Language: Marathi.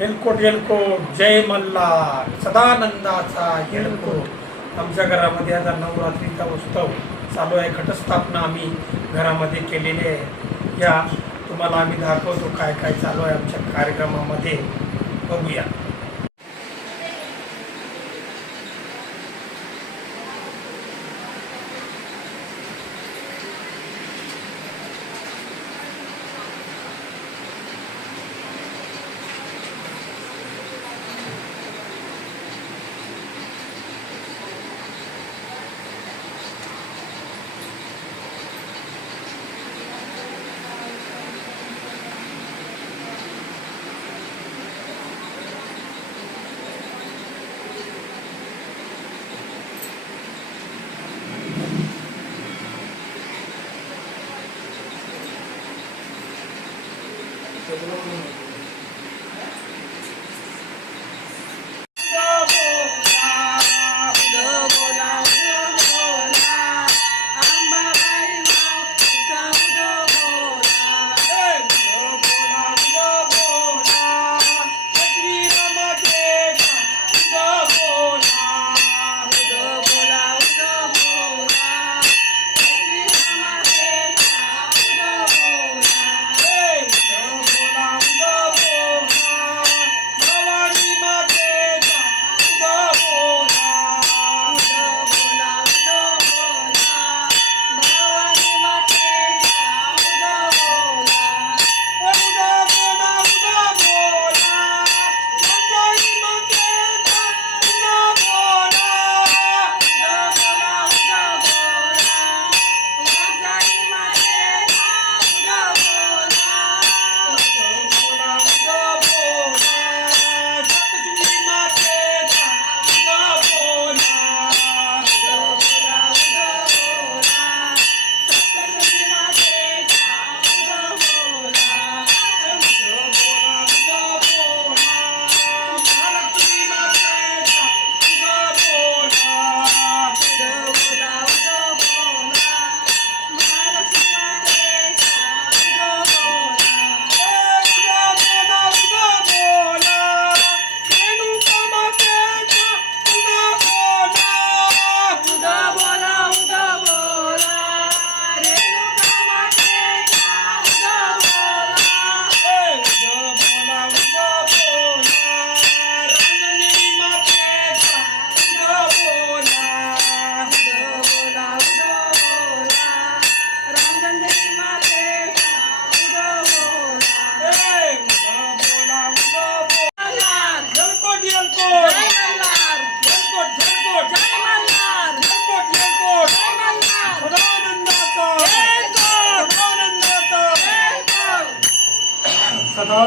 एलकोट एलकोट जय मल्हार सदानंदाचा एलकोट आमच्या घरामध्ये आता नवरात्रीचा उत्सव चालू आहे घटस्थापना आम्ही घरामध्ये केलेली आहे. या तुम्हाला आम्ही दाखवतो काय काय चालू आहे आमच्या कार्यक्रमामध्ये. बघूया. Gracias. सदा